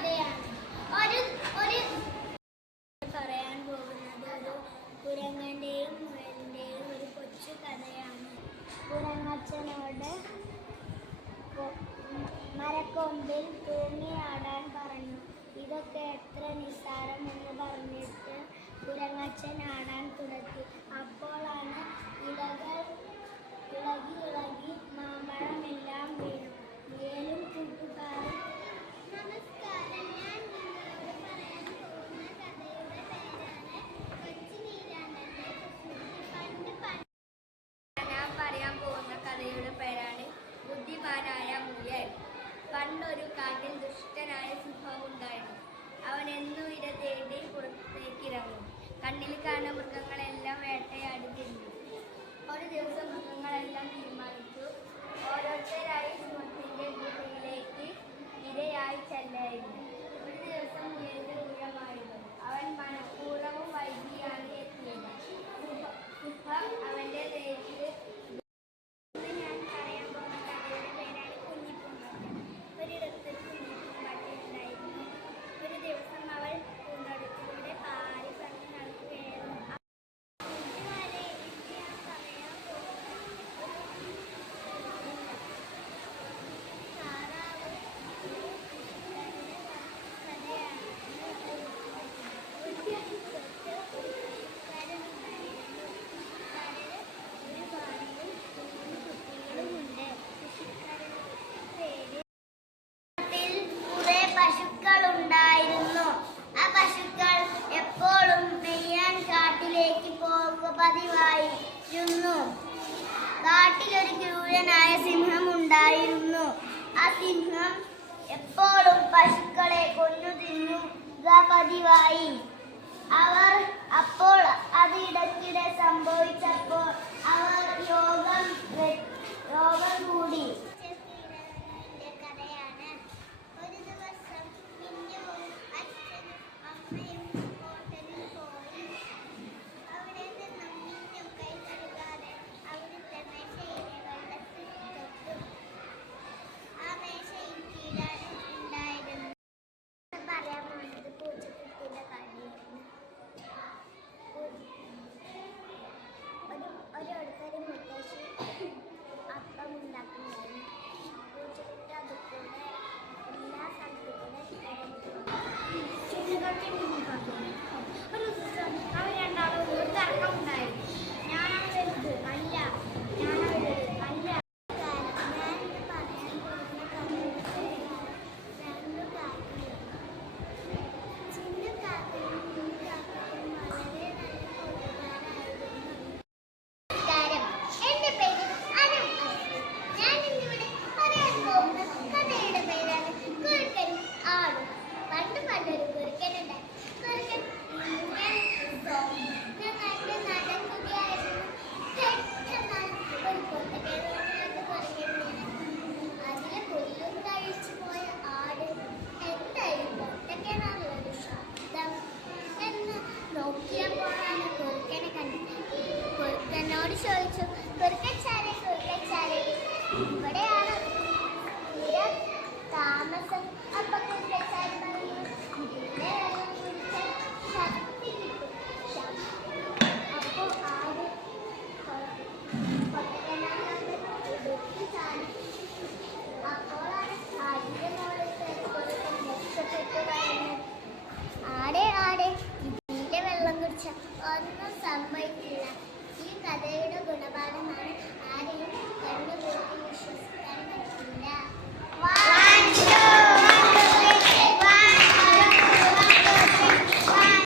കഥയാണ്. ഒരു ഒരു പറയാൻ പോകുന്നത് ഒരു കുരങ്ങന്റെയും മുയലിന്റെയും ഒരു കൊച്ചു കഥയാണ്. കുരങ്ങച്ചനോട് മരക്കൊമ്പിൽ തൂങ്ങിയാടാൻ പറഞ്ഞു. ഇതൊക്കെ എത്ര നിസ്സാരം എന്ന് പറഞ്ഞിട്ട് കുരങ്ങച്ചൻ ആടാൻ തുടങ്ങി. അപ്പോഴാണ് ഇലകൾ ഇളകി ഇളകി മാമ്പഴമെല്ലാം വീണു. മുയലും കൂട്ടുകാരും നമസ്കാരം. ഞാൻ നിങ്ങളോട് പറയാൻ പോകുന്ന കഥയുടെ പേരാണ് കൊച്ചു നീരാണ്ടന്റെ കുസൃതി. ഞാൻ പറയാൻ പോകുന്ന കഥയുടെ പേരാണ് ബുദ്ധിമാനായ മുയൽ. പണ്ടൊരു കാട്ടിൽ ദുഷ്ടനായ സിംഹമുണ്ടായിരുന്നു. അവൻ എന്നും ഇര തേടി പുറത്തേക്കിറങ്ങും. കണ്ണിൽ കാണുന്ന മൃഗങ്ങളെല്ലാം വേട്ടയാടി തിന്നു. ഒരു ദിവസം മൃഗങ്ങളെല്ലാം തീരുമാനിച്ചു ഓരോരുത്തരായി സിംഹത്തിന്റെ ഗുഹയിലേക്ക് ഇരയായി ചെല്ലായിരുന്നു. ഒരു ദിവസം മുയലിന്റെ ഊഴമായിരുന്നു. അവൻ മനഃപൂർവ്വം വൈകിയാണ് എത്തിയത്. സിംഹം അവന്റെ ദേഹത്ത് പതിവായിരുന്നു. കാട്ടിലൊരു ക്രൂരനായ സിംഹമുണ്ടായിരുന്നു. ആ സിംഹം എപ്പോഴും പശുക്കളെ കൊന്നു തിന്നുക പതിവായി. അപ്പോൾ അത് ഇടയ്ക്കിടെ സംഭവിച്ചപ്പോൾ അവർ രോഗം കൂടി. കുറുക്കനോട് ചോദിച്ചു, കുറുക്കച്ചാരെ ഇവിടെയാണ് താമസം. അപ്പൊ കുറുക്കച്ചാരി പറഞ്ഞു, ഇതിലെ വെള്ളം കുടിച്ചാൽ ശക്തി കിട്ടും. അപ്പൊ ആട് അപ്പോഴാണ് ആടിന്റെ മോളിൽ കുറുക്കൻ രക്ഷപ്പെട്ടു പറയുന്നത്. ആടെ ഇതിലെ വെള്ളം കുടിച്ചാൽ ഒന്നും സംഭവിക്കില്ല. ഈ കഥയുടെ ഗുണപാഠമാണ് ആരെയും കണ്ണുകൂട്ടി വിശ്വസിക്കുക.